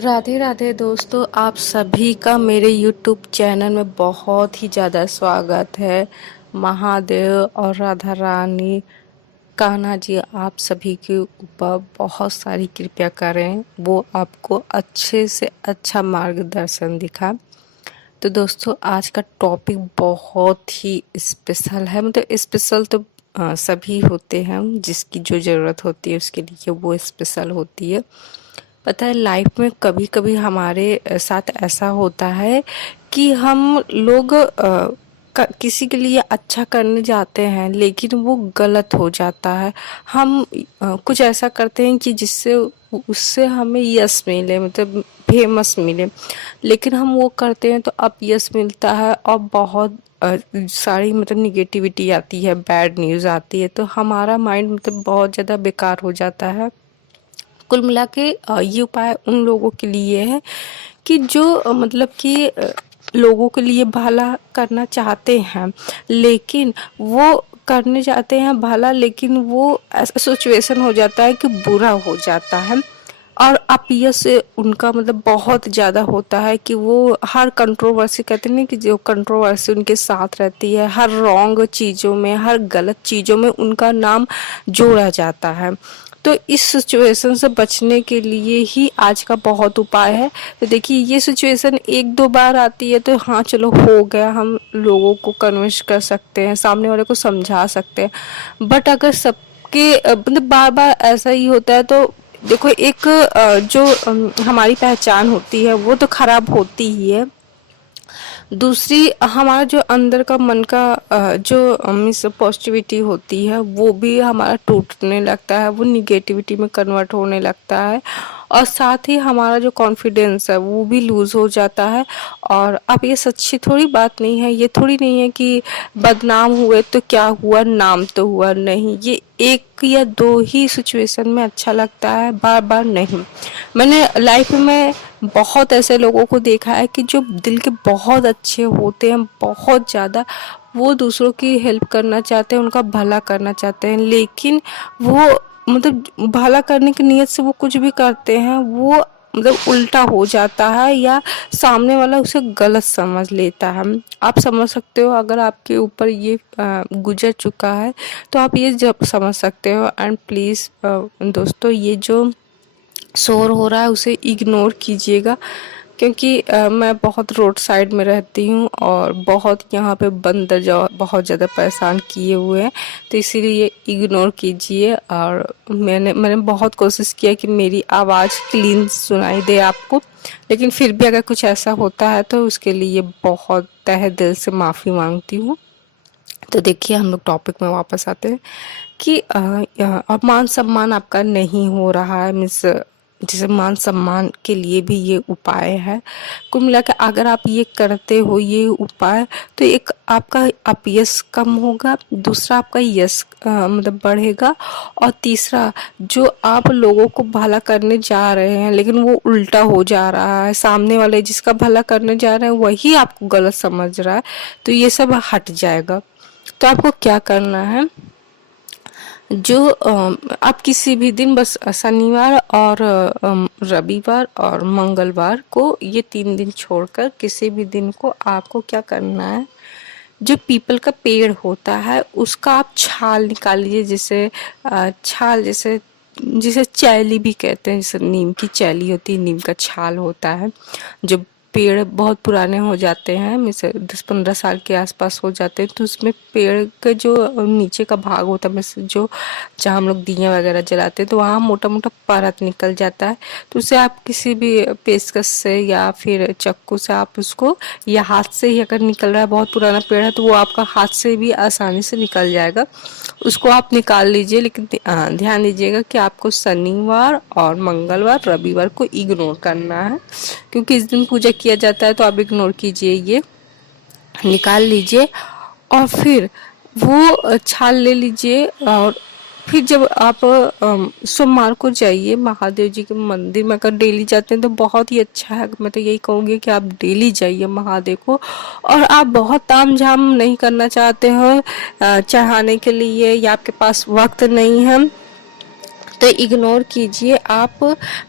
राधे राधे दोस्तों, आप सभी का मेरे YouTube चैनल में बहुत ही ज़्यादा स्वागत है। महादेव और राधा रानी कान्हा जी आप सभी के ऊपर बहुत सारी कृपया करें, वो आपको अच्छे से अच्छा मार्गदर्शन दिखा। तो दोस्तों, आज का टॉपिक बहुत ही स्पेशल है। मतलब स्पेशल तो सभी होते हैं, जिसकी जो ज़रूरत होती है उसके लिए वो स्पेशल होती है। पता है, लाइफ में कभी कभी हमारे साथ ऐसा होता है कि हम लोग किसी के लिए अच्छा करने जाते हैं लेकिन वो गलत हो जाता है। हम कुछ ऐसा करते हैं कि जिससे उससे हमें यश मिले, मतलब फेमस मिले, लेकिन हम वो करते हैं तो अब यश मिलता है और बहुत सारी मतलब निगेटिविटी आती है, बैड न्यूज़ आती है, तो हमारा माइंड मतलब बहुत ज़्यादा बेकार हो जाता है। कुल मिला के ये उपाय उन लोगों के लिए है कि जो मतलब कि लोगों के लिए भला करना चाहते हैं, लेकिन वो करने जाते हैं भला, लेकिन वो ऐसा सिचुएशन हो जाता है कि बुरा हो जाता है और अपयश उनका मतलब बहुत ज़्यादा होता है कि वो हर कंट्रोवर्सी, कहते नहीं कि जो कंट्रोवर्सी उनके साथ रहती है, हर रॉन्ग चीज़ों में, हर गलत चीज़ों में उनका नाम जोड़ा जाता है। तो इस सिचुएशन से बचने के लिए ही आज का बहुत उपाय है। तो देखिए, ये सिचुएशन एक दो बार आती है तो हाँ चलो हो गया, हम लोगों को कन्विंस कर सकते हैं, सामने वाले को समझा सकते हैं। बट अगर सबके मतलब बार बार ऐसा ही होता है तो देखो, एक जो हमारी पहचान होती है वो तो खराब होती ही है। दूसरी, हमारा जो अंदर का मन का जो मिस पॉजिटिविटी होती है वो भी हमारा टूटने लगता है, वो निगेटिविटी में कन्वर्ट होने लगता है, और साथ ही हमारा जो कॉन्फिडेंस है वो भी लूज़ हो जाता है। और अब ये सच्ची थोड़ी बात नहीं है, ये थोड़ी नहीं है कि बदनाम हुए तो क्या हुआ, नाम तो हुआ नहीं। ये एक या दो ही सिचुएशन में अच्छा लगता है, बार बार नहीं। मैंने लाइफ में बहुत ऐसे लोगों को देखा है कि जो दिल के बहुत अच्छे होते हैं, बहुत ज़्यादा, वो दूसरों की हेल्प करना चाहते हैं, उनका भला करना चाहते हैं, लेकिन वो मतलब भला करने की नीयत से वो कुछ भी करते हैं, वो मतलब उल्टा हो जाता है या सामने वाला उसे गलत समझ लेता है। आप समझ सकते हो, अगर आपके ऊपर ये गुजर चुका है तो आप ये जब समझ सकते हो। एंड प्लीज़ दोस्तों, ये जो शोर हो रहा है उसे इग्नोर कीजिएगा, क्योंकि मैं बहुत रोड साइड में रहती हूँ और बहुत यहाँ पे बंदर जो बहुत ज़्यादा परेशान किए हुए हैं, तो इसीलिए इग्नोर कीजिए। और मैंने बहुत कोशिश किया कि मेरी आवाज़ क्लीन सुनाई दे आपको, लेकिन फिर भी अगर कुछ ऐसा होता है तो उसके लिए बहुत तहे दिल से माफ़ी मांगती हूँ। तो देखिए, हम लोग टॉपिक में वापस आते हैं कि अब मान सम्मान आपका नहीं हो रहा है, मीन्स जैसे मान सम्मान के लिए भी ये उपाय है। कुल मिला के अगर आप ये करते हो ये उपाय, तो एक आपका अपयश कम होगा, दूसरा आपका यश मतलब बढ़ेगा, और तीसरा, जो आप लोगों को भला करने जा रहे हैं लेकिन वो उल्टा हो जा रहा है, सामने वाले जिसका भला करने जा रहे हैं वही आपको गलत समझ रहा है, तो ये सब हट जाएगा। तो आपको क्या करना है, जो आप किसी भी दिन, बस शनिवार और रविवार और मंगलवार को, ये 3 दिन छोड़कर किसी भी दिन को आपको क्या करना है, जो पीपल का पेड़ होता है उसका आप छाल निकाल लीजिए। जैसे छाल, जैसे जिसे चैली भी कहते हैं, जैसे नीम की चैली होती है, नीम का छाल होता है। जो पेड़ बहुत पुराने हो जाते हैं, जैसे 10-15 साल के आसपास हो जाते हैं, तो उसमें पेड़ का जो नीचे का भाग होता है, जैसे जो जहाँ हम लोग दिया वगैरह जलाते हैं, तो वहाँ मोटा मोटा परत निकल जाता है। तो उसे आप किसी भी पेचकस से या फिर चाकू से आप उसको, या हाथ से ही अगर निकल रहा है, बहुत पुराना पेड़ है तो वो आपका हाथ से भी आसानी से निकल जाएगा, उसको आप निकाल लीजिए। लेकिन ध्यान दीजिएगा कि आपको शनिवार और मंगलवार रविवार को इग्नोर करना है, क्योंकि इस दिन पूजा किया जाता है, तो आप इग्नोर कीजिए, ये निकाल लीजिए। और फिर वो छाल ले लीजिए, और फिर जब आप सोमवार को जाइए महादेव जी के मंदिर में, अगर डेली जाते हैं तो बहुत ही अच्छा है। मैं तो यही कहूँगी कि आप डेली जाइए महादेव को। और आप बहुत ताम झाम नहीं करना चाहते हो चढ़ाने के लिए, या आपके पास वक्त नहीं है, तो इग्नोर कीजिए। आप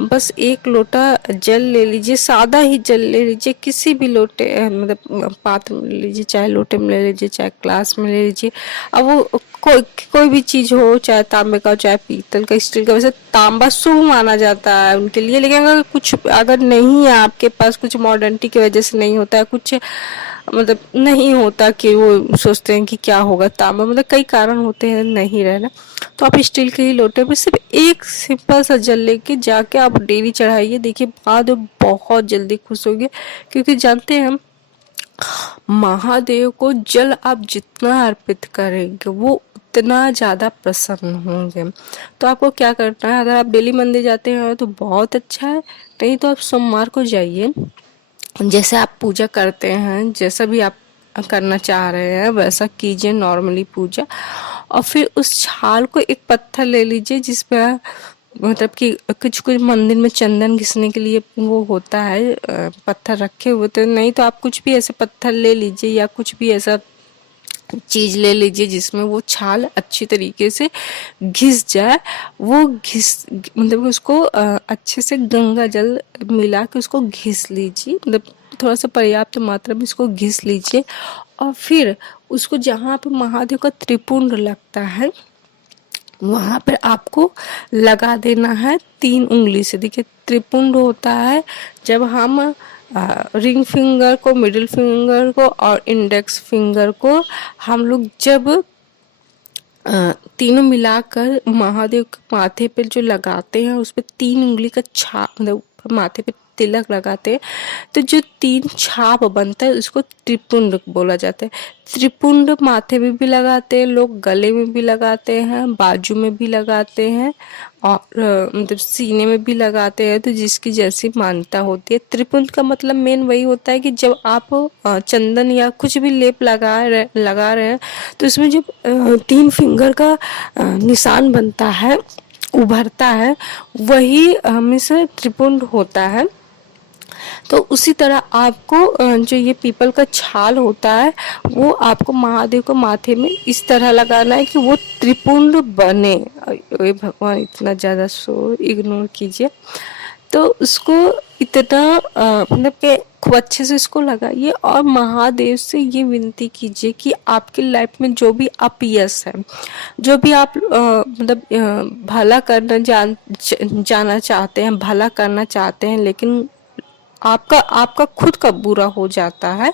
बस एक लोटा जल ले लीजिए, सादा ही जल ले लीजिए, किसी भी लोटे मतलब पात्र में ले लीजिए, चाहे लोटे में ले लीजिए, चाहे ग्लास में ले लीजिए। अब वो कोई भी चीज हो, चाहे तांबे का, चाहे पीतल का, स्टील का। वैसे तांबा शुभ माना जाता है उनके लिए, लेकिन अगर नहीं है आपके पास, कुछ मॉडर्निटी की वजह से नहीं होता है, कुछ मतलब नहीं होता कि वो सोचते हैं कि क्या होगा तांबा, मतलब कई कारण होते हैं नहीं रहना, तो आप स्टील के ही लोटे में सिर्फ एक सिंपल सा जल लेके जाके आप डेली चढ़ाइए। देखिए बाद में बहुत जल्दी खुश होंगे, क्योंकि जानते हैं हम महादेव को जल आप जितना अर्पित करेंगे वो उतना ज़्यादा प्रसन्न होंगे। तो आपको क्या करना है, अगर आप डेली मंदिर जाते हैं तो बहुत अच्छा है, नहीं तो आप सोमवार को जाइए। जैसे आप पूजा करते हैं, जैसा भी आप करना चाह रहे हैं वैसा कीजिए नॉर्मली पूजा, और फिर उस छाल को एक पत्थर ले लीजिए जिसमें मतलब कि कुछ कुछ मंदिर में चंदन घिसने के लिए वो होता है पत्थर रखे हुए, तो नहीं तो आप कुछ भी ऐसे पत्थर ले लीजिए या कुछ भी ऐसा चीज ले लीजिए जिसमें वो छाल अच्छी तरीके से घिस जाए। वो घिस मतलब उसको अच्छे से गंगा जल मिला के उसको घिस लीजिए, मतलब थोड़ा सा पर्याप्त मात्रा में इसको घिस लीजिए। और फिर उसको जहाँ पे महादेव का त्रिपुंड लगता है वहां पर आपको लगा देना है 3 उंगली से। देखिए त्रिपुंड होता है जब हम रिंग फिंगर को, मिडिल फिंगर को और इंडेक्स फिंगर को हम लोग जब तीनों मिलाकर महादेव के माथे पे जो लगाते हैं उस पे 3 उंगली का छाप, मतलब माथे पे तिलक लगाते हैं, तो जो 3 छाप बनता है उसको त्रिपुंड बोला जाता है। त्रिपुंड माथे में भी लगाते हैं लोग, गले में भी लगाते हैं, बाजू में भी लगाते हैं और मतलब सीने में भी लगाते हैं, तो जिसकी जैसी मान्यता होती है। त्रिपुंड का मतलब मेन वही होता है कि जब आप चंदन या कुछ भी लेप लगा रहे हैं तो इसमें जो 3 फिंगर का निशान बनता है, उभरता है, वही हमेशा त्रिपुंड होता है। तो उसी तरह आपको जो ये पीपल का छाल होता है वो आपको महादेव को माथे में इस तरह लगाना है कि वो त्रिपुंड बने। ये भगवान इतना ज़्यादा शोर इग्नोर कीजिए। तो उसको इतना मतलब कि खूब अच्छे से इसको लगाइए और महादेव से ये विनती कीजिए कि आपकी लाइफ में जो भी अपयश है, जो भी आप मतलब भला करना जाना चाहते हैं, भला करना चाहते हैं, लेकिन आपका आपका खुद का बुरा हो जाता है,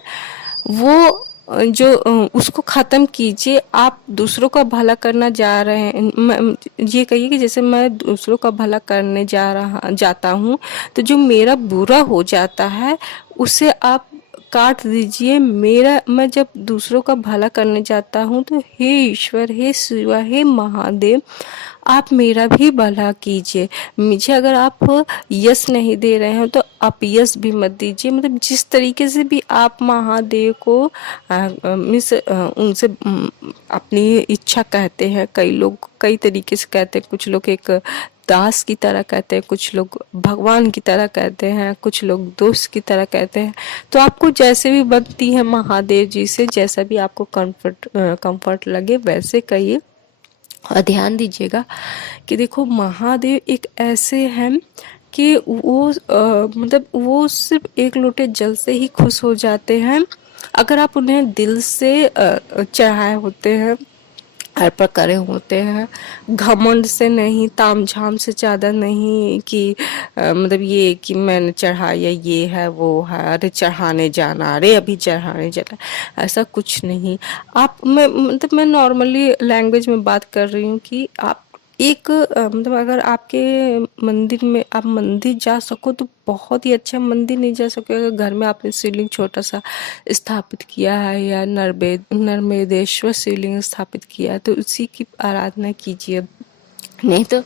वो जो उसको ख़त्म कीजिए। आप दूसरों का भला करना जा रहे हैं, ये कहिए कि जैसे मैं दूसरों का भला करने जाता हूँ, तो जो मेरा बुरा हो जाता है उसे आप काट दीजिए। मैं जब दूसरों का भला करने जाता हूँ तो हे ईश्वर, हे शिवा, हे महादेव, आप मेरा भी भला कीजिए। मुझे अगर आप यश नहीं दे रहे हैं तो आप यश भी मत दीजिए। मतलब जिस तरीके से भी आप महादेव को उनसे अपनी इच्छा कहते हैं, कई लोग कई तरीके से कहते हैं, कुछ लोग एक दास की तरह कहते हैं, कुछ लोग भगवान की तरह कहते हैं, कुछ लोग दोस्त की तरह कहते हैं। तो आपको जैसे भी बनती है महादेव जी से, जैसा भी आपको कंफर्ट लगे वैसे कहिए। और ध्यान दीजिएगा कि देखो महादेव एक ऐसे हैं कि वो मतलब वो सिर्फ एक लोटे जल से ही खुश हो जाते हैं। अगर आप उन्हें दिल से चढ़ाए होते हैं, अर्पण करे होते हैं, घमंड से नहीं, तामझाम से ज़्यादा नहीं कि मतलब ये कि मैंने चढ़ाया, ये है वो है, अरे चढ़ाने जाना, अरे अभी चढ़ाने जाना, ऐसा कुछ नहीं। मैं नॉर्मली लैंग्वेज में बात कर रही हूँ कि आप एक मतलब अगर आपके मंदिर में आप मंदिर जा सको तो बहुत ही अच्छा। मंदिर नहीं जा सके, अगर घर में आपने शिवलिंग छोटा सा स्थापित किया है या नर्मदेश्वर शिवलिंग स्थापित किया है तो उसी की आराधना कीजिए। नहीं तो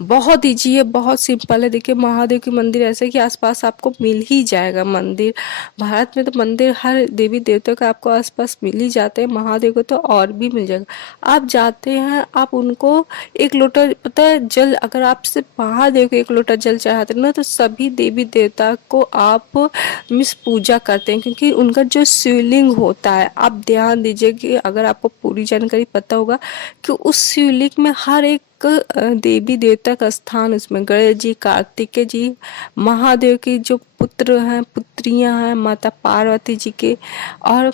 बहुत ईजी है, बहुत सिंपल है। देखिए महादेव की मंदिर ऐसे कि आसपास आपको मिल ही जाएगा मंदिर। भारत में तो मंदिर हर देवी देवता का आपको आसपास मिल ही जाते हैं, महादेव को तो और भी मिल जाएगा। आप जाते हैं, आप उनको एक लोटा, पता है जल, अगर आप सिर्फ महादेव को एक लोटा जल चढ़ाते हैं ना तो सभी देवी देवता को आप पूजा करते हैं, क्योंकि उनका जो शिवलिंग होता है, आप ध्यान दीजिए कि अगर आपको पूरी जानकारी पता होगा कि उस शिवलिंग में हर एक देवी देवता का स्थान उसमें गणेश जी, कार्तिकेय जी, महादेव की जो पुत्र हैं पुत्रियां हैं माता पार्वती जी के, और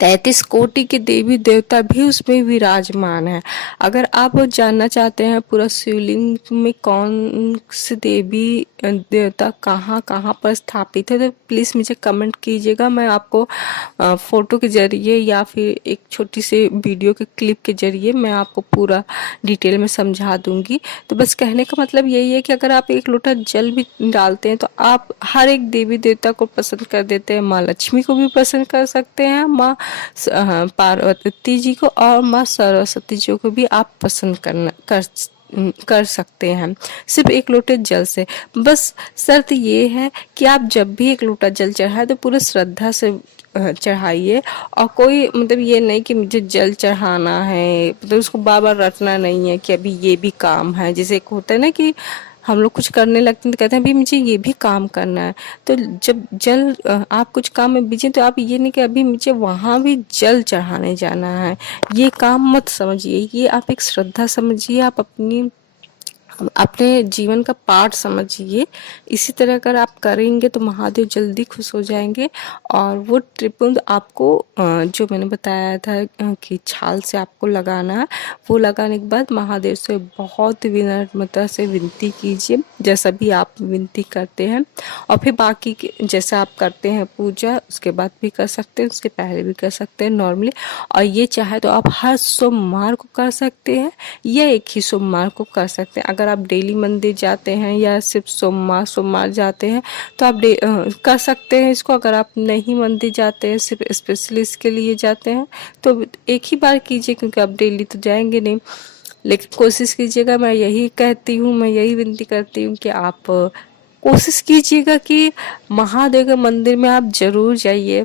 33 कोटि के देवी देवता भी उसमें विराजमान है। अगर आप जानना चाहते हैं पूरा शिवलिंग में कौन से देवी देवता कहाँ कहाँ पर स्थापित है, तो प्लीज़ मुझे कमेंट कीजिएगा। मैं आपको फोटो के जरिए या फिर एक छोटी सी वीडियो के क्लिप के जरिए मैं आपको पूरा डिटेल में समझा दूंगी। तो बस कहने का मतलब यही है कि अगर आप एक लोटा जल भी डालते हैं तो आप हर एक देवी देवता को पसंद कर देते हैं। माँ लक्ष्मी को भी पसंद कर सकते हैं, माँ पार्वती जी को और माँ सरस्वती जी को भी आप पसंद कर सकते हैं सिर्फ एक लोटे जल से। बस शर्त ये है कि आप जब भी एक लोटा जल चढ़ाए तो पूरे श्रद्धा से चढ़ाइए, और कोई मतलब ये नहीं कि मुझे जल चढ़ाना है तो उसको बार बार रटना नहीं है कि अभी ये भी काम है। जैसे एक होता है ना कि हम लोग कुछ करने लगते हैं तो कहते हैं अभी मुझे ये भी काम करना है। तो जब आप कुछ काम में बिजी तो आप ये नहीं कि अभी मुझे वहाँ भी जल चढ़ाने जाना है, ये काम मत समझिए। ये आप एक श्रद्धा समझिए, आप अपने जीवन का पार्ट समझिए। इसी तरह अगर आप करेंगे तो महादेव जल्दी खुश हो जाएंगे। और वो त्रिपुंड आपको जो मैंने बताया था कि छाल से आपको लगाना है, वो लगाने के बाद महादेव से बहुत विनम्रता से विनती कीजिए जैसा भी आप विनती करते हैं। और फिर बाकी जैसा आप करते हैं पूजा उसके बाद भी कर सकते हैं, उसके पहले भी कर सकते हैं नॉर्मली। और ये चाहे तो आप हर सोमवार को कर सकते हैं या एक ही सोमवार को कर सकते हैं। अगर आप डेली मंदिर जाते हैं या सिर्फ सोमवार जाते हैं तो आप कर सकते हैं इसको। अगर आप नहीं मंदिर जाते हैं, सिर्फ स्पेशली इसके लिए जाते हैं, तो एक ही बार कीजिए क्योंकि आप डेली तो जाएंगे नहीं। लेकिन कोशिश कीजिएगा, मैं यही कहती हूँ, मैं यही विनती करती हूँ कि आप कोशिश कीजिएगा कि महादेव के मंदिर में आप जरूर जाइए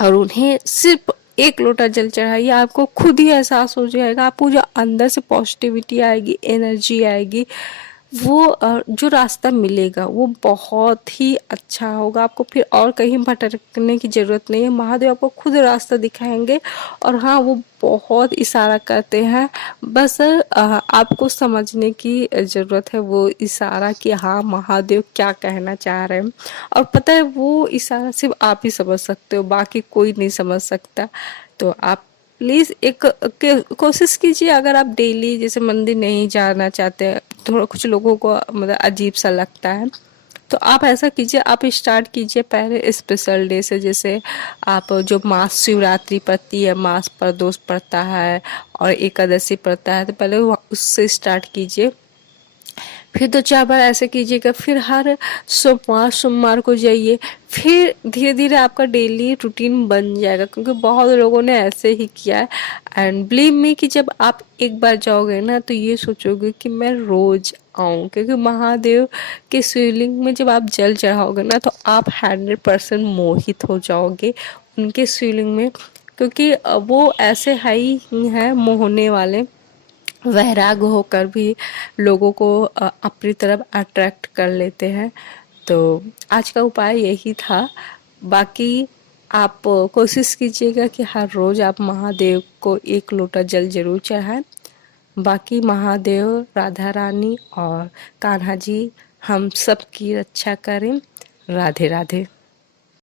और उन्हें सिर्फ एक लोटा जल चढ़ाइए। आपको खुद ही एहसास हो जाएगा, आपको जो अंदर से पॉजिटिविटी आएगी, एनर्जी आएगी, वो जो रास्ता मिलेगा वो बहुत ही अच्छा होगा। आपको फिर और कहीं भटकने की ज़रूरत नहीं है, महादेव आपको खुद रास्ता दिखाएंगे। और हाँ, वो बहुत इशारा करते हैं, बस आपको समझने की ज़रूरत है वो इशारा कि हाँ महादेव क्या कहना चाह रहे हैं। और पता है वो इशारा सिर्फ आप ही समझ सकते हो, बाकी कोई नहीं समझ सकता। तो आप प्लीज़ एक कोशिश कीजिए। अगर आप डेली जैसे मंदिर नहीं जाना चाहते, थोड़ा कुछ लोगों को मतलब अजीब सा लगता है, तो आप ऐसा कीजिए, आप स्टार्ट कीजिए पहले स्पेशल डे से। जैसे आप जो मास शिवरात्रि पड़ती है, मास प्रदोष पड़ता है और एकादशी पड़ता है, तो पहले उससे स्टार्ट कीजिए। फिर 2-4 बार ऐसे कीजिएगा, फिर हर सोमवार को जाइए। फिर धीरे धीरे आपका डेली रूटीन बन जाएगा, क्योंकि बहुत लोगों ने ऐसे ही किया है। एंड बिलीव मी कि जब आप एक बार जाओगे ना तो ये सोचोगे कि मैं रोज आऊँ, क्योंकि महादेव के शिवलिंग में जब आप जल चढ़ाओगे ना तो आप 100% मोहित हो जाओगे उनके शिवलिंग में, क्योंकि वो ऐसे है ही हैं मोहने वाले, वैराग होकर भी लोगों को अपनी तरफ अट्रैक्ट कर लेते हैं। तो आज का उपाय यही था। बाकी आप कोशिश कीजिएगा कि हर रोज़ आप महादेव को एक लोटा जल जरूर चढ़ाएं। बाकी महादेव, राधा रानी और कान्हा जी हम सब की रक्षा करें। राधे राधे।